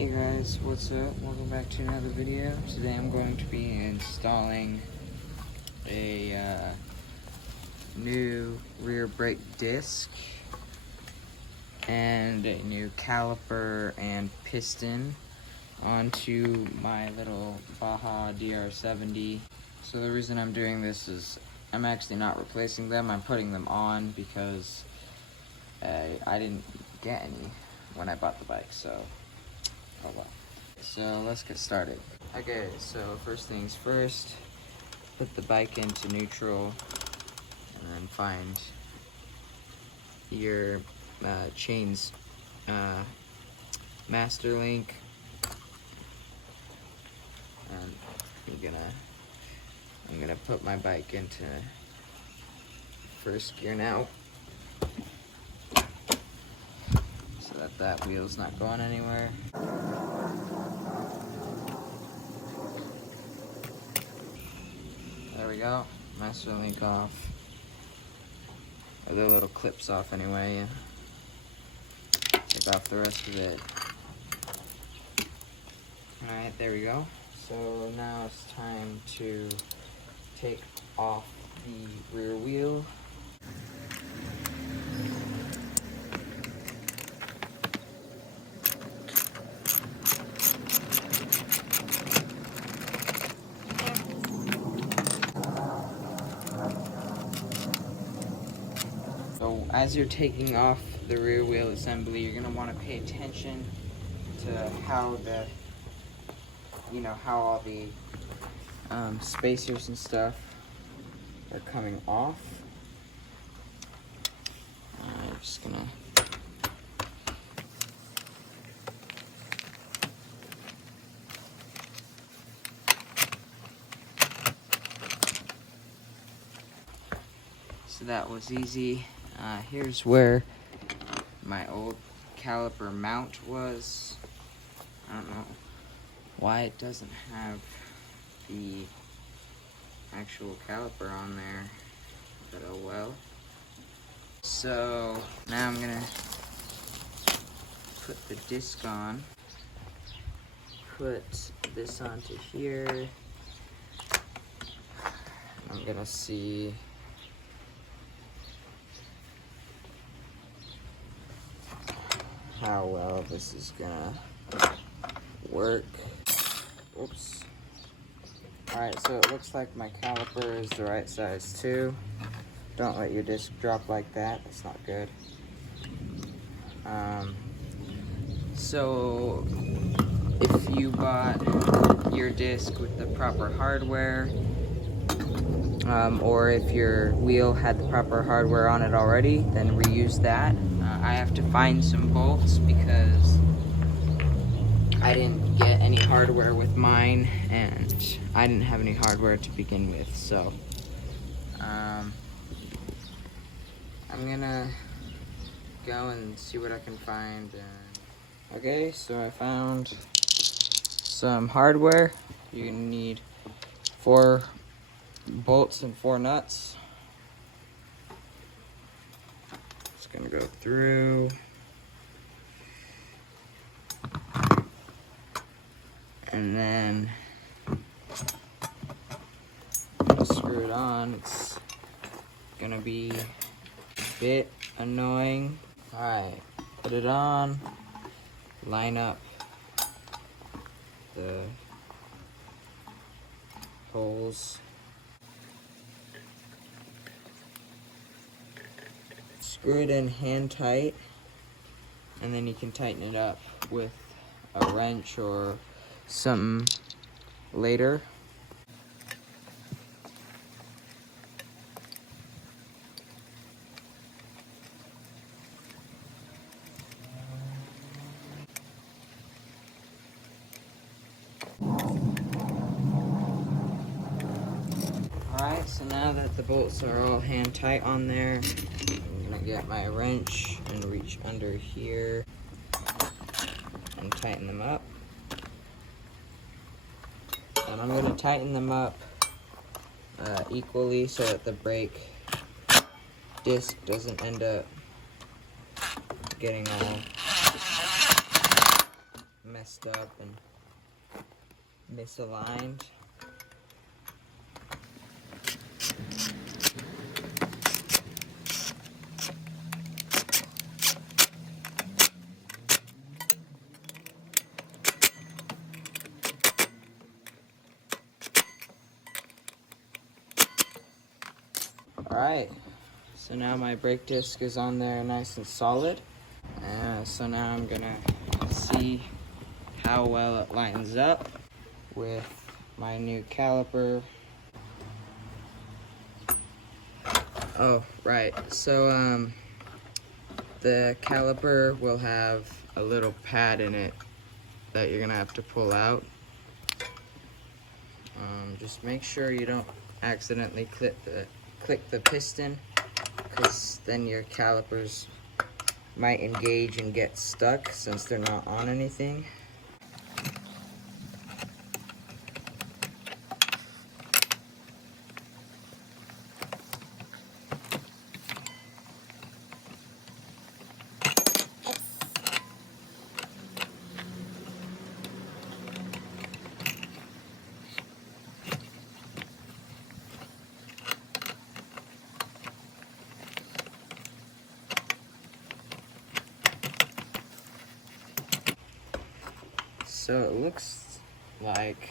Hey guys, what's up? Welcome back to another video. Today I'm going to be installing a new rear brake disc and a new caliper and piston onto my little Baja DR70. So the reason I'm doing this is I'm actually not replacing them, I'm putting them on because I didn't get any when I bought the bike, so oh well. So let's get started. Okay, so first things first, put the bike into neutral and then find your chain's master link, and I'm gonna put my bike into first gear now so that wheel's not going anywhere. There we go, master link off. Or the little clips off anyway. Take off the rest of it. Alright, there we go. So now it's time to take off the rear wheel. So as you're taking off the rear wheel assembly, you're gonna want to pay attention to how how all the spacers and stuff are coming off. I'm just gonna so that was easy. Here's where my old caliper mount was. I don't know why it doesn't have the actual caliper on there, but oh well. So now I'm gonna put the disc on, put this onto here. I'm gonna see how well this is gonna work. Oops. Alright, so it looks like my caliper is the right size too. Don't let your disc drop like that, that's not good. So if you bought your disc with the proper hardware, or if your wheel had the proper hardware on it already, then reuse that. I have to find some bolts because I didn't get any hardware with mine, and I didn't have any hardware to begin with, so I'm gonna go and see what I can find. Okay, so I found some hardware. You need 4 bolts and 4 nuts. Just gonna go through. And then screw it on. It's gonna be a bit annoying. Alright, put it on, line up the holes. Screw it in hand tight, and then you can tighten it up with a wrench or something later. Alright, so now that the bolts are all hand tight on there, I'm gonna get my wrench and reach under here and tighten them up. And I'm going to tighten them up equally so that the brake disc doesn't end up getting all messed up and misaligned. Alright, so now my brake disc is on there nice and solid. So now I'm gonna see how well it lines up with my new caliper. Oh, right, so the caliper will have a little pad in it that you're gonna have to pull out. Just make sure you don't accidentally click the piston, because then your calipers might engage and get stuck since they're not on anything. So it looks like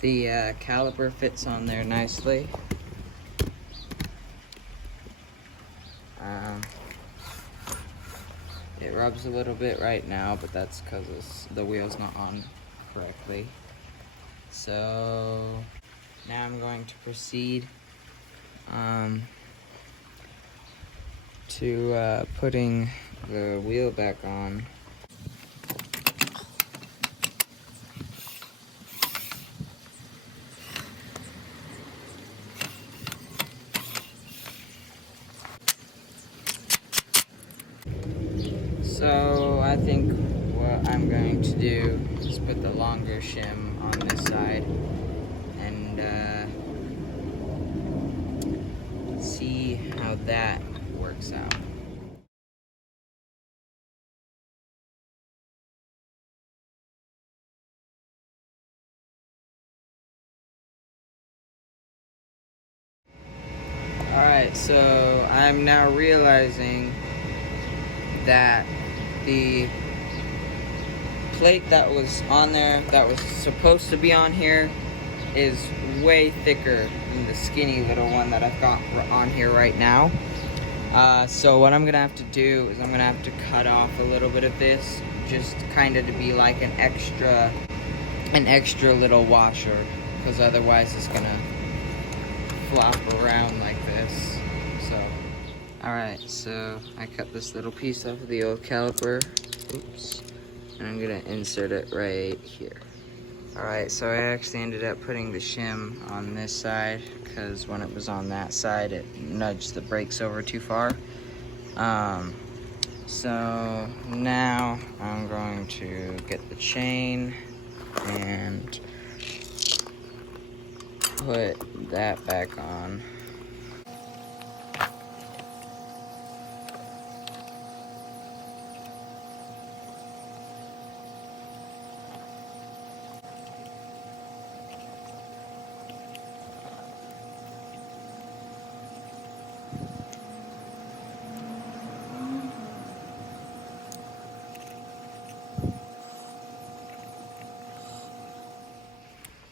the caliper fits on there nicely. It rubs a little bit right now, but that's because the wheel's not on correctly. So now I'm going to proceed to putting the wheel back on. So I think what I'm going to do is put the longer shim on this side and see how that works out. Alright, so I'm now realizing that the plate that was on there, that was supposed to be on here, is way thicker than the skinny little one that I've got on here right now. So what I'm gonna have to do is I'm gonna have to cut off a little bit of this, just kind of to be like an extra little washer, because otherwise it's gonna flop around like this. So alright, so I cut this little piece off of the old caliper. Oops. And I'm gonna insert it right here. Alright, so I actually ended up putting the shim on this side, because when it was on that side it nudged the brakes over too far. So now I'm going to get the chain and put that back on.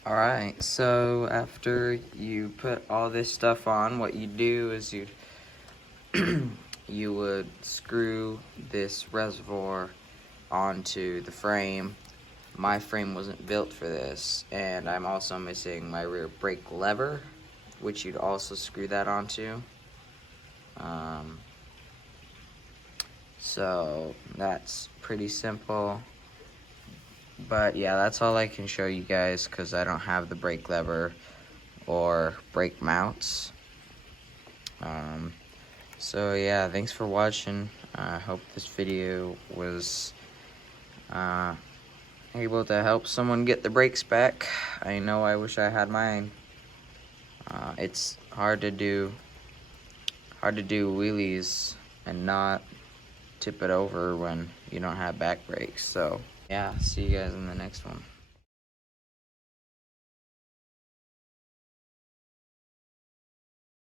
Alright, so after you put all this stuff on, what you do is you would screw this reservoir onto the frame. My frame wasn't built for this, and I'm also missing my rear brake lever, which you'd also screw that onto. So that's pretty simple. But yeah, that's all I can show you guys because I don't have the brake lever or brake mounts. So yeah, thanks for watching. I hope this video was able to help someone get the brakes back. I know I wish I had mine. It's hard to do wheelies and not tip it over when you don't have back brakes. So Yeah, see you guys in the next one.